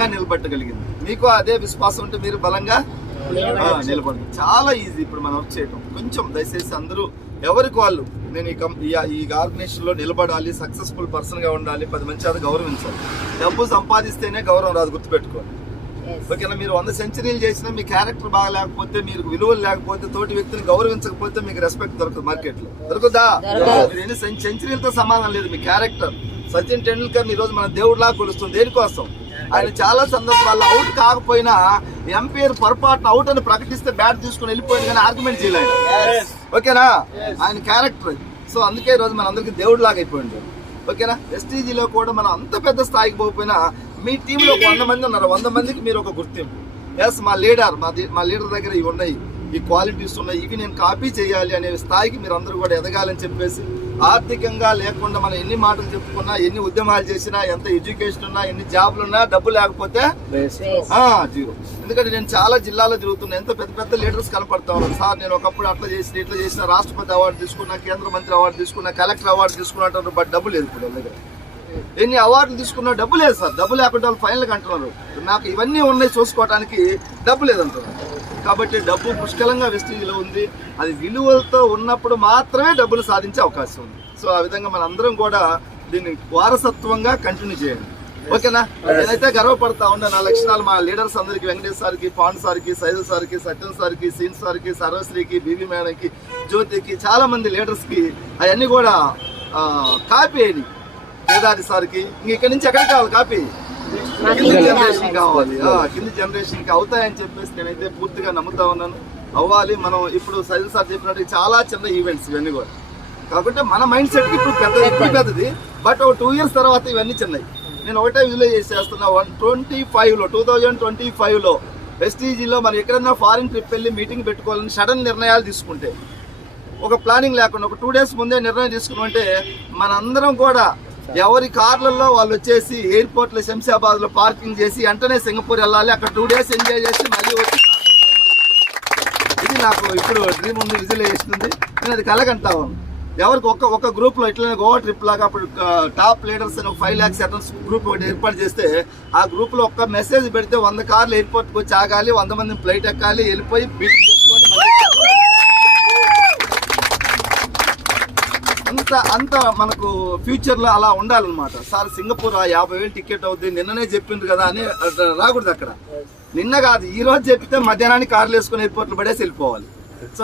బలంగా నిలబెట్టగలిగింది. మీకు అదే విశ్వాసం ఉంటే మీరు బలంగా నిలబడదు. చాలా ఈజీ ఇప్పుడు మనం వర్క్ చేయటం. కొంచెం దయచేసి అందరూ ఎవరికి వాళ్ళు నేను ఈ ఆర్గనైజేషన్ లో నిలబడాలి, సక్సెస్ఫుల్ పర్సన్ గా ఉండాలి, 10 మంది చేత గౌరవించాలి. డబ్బు సంపాదిస్తేనే గౌరవం రాదు, గుర్తుపెట్టుకోండి. ఓకేనా? మీరు 100 సెంచరీలు చేసినా మీ క్యారెక్టర్ బాగా లేకపోతే, మీరు విలువలు లేకపోతే, తోటి వ్యక్తిని గౌరవించకపోతే మీకు రెస్పెక్ట్ దొరకదు. మార్కెట్ లో దొరకదా? మీరు ఎన్ని సెంచరీలతో సమానం లేదు. మీ క్యారెక్టర్. సచిన్ టెండూల్కర్ ఈ రోజు మన దేవుడిలా కొలుస్తుంది. దేనికోసం? ఆయన చాలా సందర్భాల్లో అవుట్ కాకపోయినా ఎంపైర్ పొరపాటున అవుట్ అని ప్రకటిస్తే బ్యాట్ తీసుకుని వెళ్ళిపోయింది, కానీ ఆర్గ్యుమెంట్ చేయలేదు. ఓకేనా? ఆయన క్యారెక్టర్. సో అందుకే ఈ రోజు మన అందరికి దేవుడు లాగా అయిపోయింది. ఓకేనా? ఎస్టీజీలో కూడా మనం అంత పెద్ద స్థాయికి పోకపోయినా మీ టీంలో 100 మంది ఉన్నారు, 100 మందికి మీరు ఒక గుర్తింపు. ఎస్, మా లీడర్ దగ్గర ఇవి ఉన్నాయి, ఈ క్వాలిటీస్ ఉన్నాయి, ఇవి నేను కాపీ చేయాలి అనే స్థాయికి మీరు అందరూ కూడా ఎదగాలని చెప్పేసి, ఆర్థికంగా లేకుండా మనం ఎన్ని మాటలు చెప్పుకున్నా, ఎన్ని ఉద్యమాలు చేసినా, ఎంత ఎడ్యుకేషన్ ఉన్నా, ఎన్ని జాబ్లు ఉన్నా, డబ్బు లేకపోతే జీరో. ఎందుకంటే నేను చాలా జిల్లాలో తిరుగుతున్నా, ఎంత పెద్ద పెద్ద లీడర్స్ కనపడతా ఉన్నారు. సార్ నేను ఒకప్పుడు అట్లా చేసిన రాష్ట్రపతి అవార్డు తీసుకున్నా, కేంద్ర మంత్రి అవార్డు తీసుకున్నా, కలెక్టర్ అవార్డు తీసుకున్నట్టు, బట్ డబ్బు లేదు. ఇప్పుడు దగ్గర ఎన్ని అవార్డులు తీసుకున్నా డబ్బు లేదు సార్. డబ్బు లేకుండా వాళ్ళు ఫైనల్గా అంటున్నారు, నాకు ఇవన్నీ ఉన్నాయి చూసుకోవడానికి డబ్బు లేదంటున్నారు. కాబట్టి డబ్బు పుష్కలంగా వెస్టీజ్లో ఉంది. అది విలువలతో ఉన్నప్పుడు మాత్రమే డబ్బులు సాధించే అవకాశం ఉంది. సో ఆ విధంగా మన అందరం కూడా దీన్ని వారసత్వంగా కంటిన్యూ చేయండి. ఓకేనా? నేనైతే గర్వపడతా ఉన్నా. నా లక్షణాలు మా లీడర్స్ అందరికి, వెంకటేష్ సార్కి, పాండ్ సార్కి, సైదుల్ సార్కి, సత్యం సార్కి, సీన్ సార్కి, సర్వశ్రీకి, బీబీ మేడంకి, జ్యోతికి, చాలా మంది లీడర్స్కి అవన్నీ కూడా కాపీ అయ్యి, కేదారి సార్కి. ఇక్కడ నుంచి ఎక్కడికి కావాలి కాపీ? కింది జనరేషన్ కావాలి. కింది జనరేషన్ కి అవుతాయని చెప్పేసి నేనైతే పూర్తిగా నమ్ముతా ఉన్నాను. అవ్వాలి. మనం ఇప్పుడు సైదుల్ సార్ చెప్పినట్టు చాలా చిన్న ఈవెంట్స్ ఇవన్నీ కూడా. కాబట్టి మన మైండ్ సెట్ కి ఇప్పుడు పెద్దది, బట్ ఒక 2 years తర్వాత ఇవన్నీ చిన్నవి. నేను ఒకటే విజువలైజ్ చేస్తున్నా. 2025లో వెస్టీజీలో మనం ఎక్కడన్నా ఫారిన్ ట్రిప్ వెళ్ళి మీటింగ్ పెట్టుకోవాలని సడన్ నిర్ణయాలు తీసుకుంటే, ఒక ప్లానింగ్ లేకుండా ఒక 2 days ముందే నిర్ణయం తీసుకుంటే, మనందరం కూడా ఎవరి కార్లలో వాళ్ళు వచ్చేసి ఎయిర్పోర్ట్ లో శంషాబాద్ లో పార్కింగ్ చేసి వెంటనే సింగపూర్ వెళ్ళాలి, అక్కడ 2 days ఎంజాయ్ చేసి మళ్ళీ వచ్చి. ఇది నాకు ఇప్పుడు డ్రీమ్ ఉంది, విజువలైజేషన్ ఉంది. నేను అది కలగంటా ఉన్నాను. ఎవరికి ఒక గ్రూప్ లో ఇట్లనే గోవా ట్రిప్ లాగా అప్పుడు టాప్ లీడర్స్ అని 5 lakhs అటెండెన్స్ గ్రూప్ ఒకటి ఏర్పాటు చేస్తే, ఆ గ్రూప్ లో ఒక్క మెసేజ్ పెడితే 100 కార్లు ఎయిర్పోర్ట్ కి వచ్చి ఆగాలి, 100 మంది ఫ్లైట్ ఎక్కాలి, వెళ్ళిపోయి మీటింగ్ చేసుకొని అంత మనకు ఫ్యూచర్ లో అలా ఉండాలన్నమాట. సార్ సింగపూర్ 50,000 టికెట్ అవుద్ది నిన్ననే చెప్పిండ్రు కదా అని రాకూడదు. అక్కడ నిన్న కాదు, ఈ రోజు చెప్తే మధ్యాహ్నానికి కార్లు వేసుకుని ఎయిర్పోర్ట్ లో పడేసి వెళ్ళిపోవాలి. సో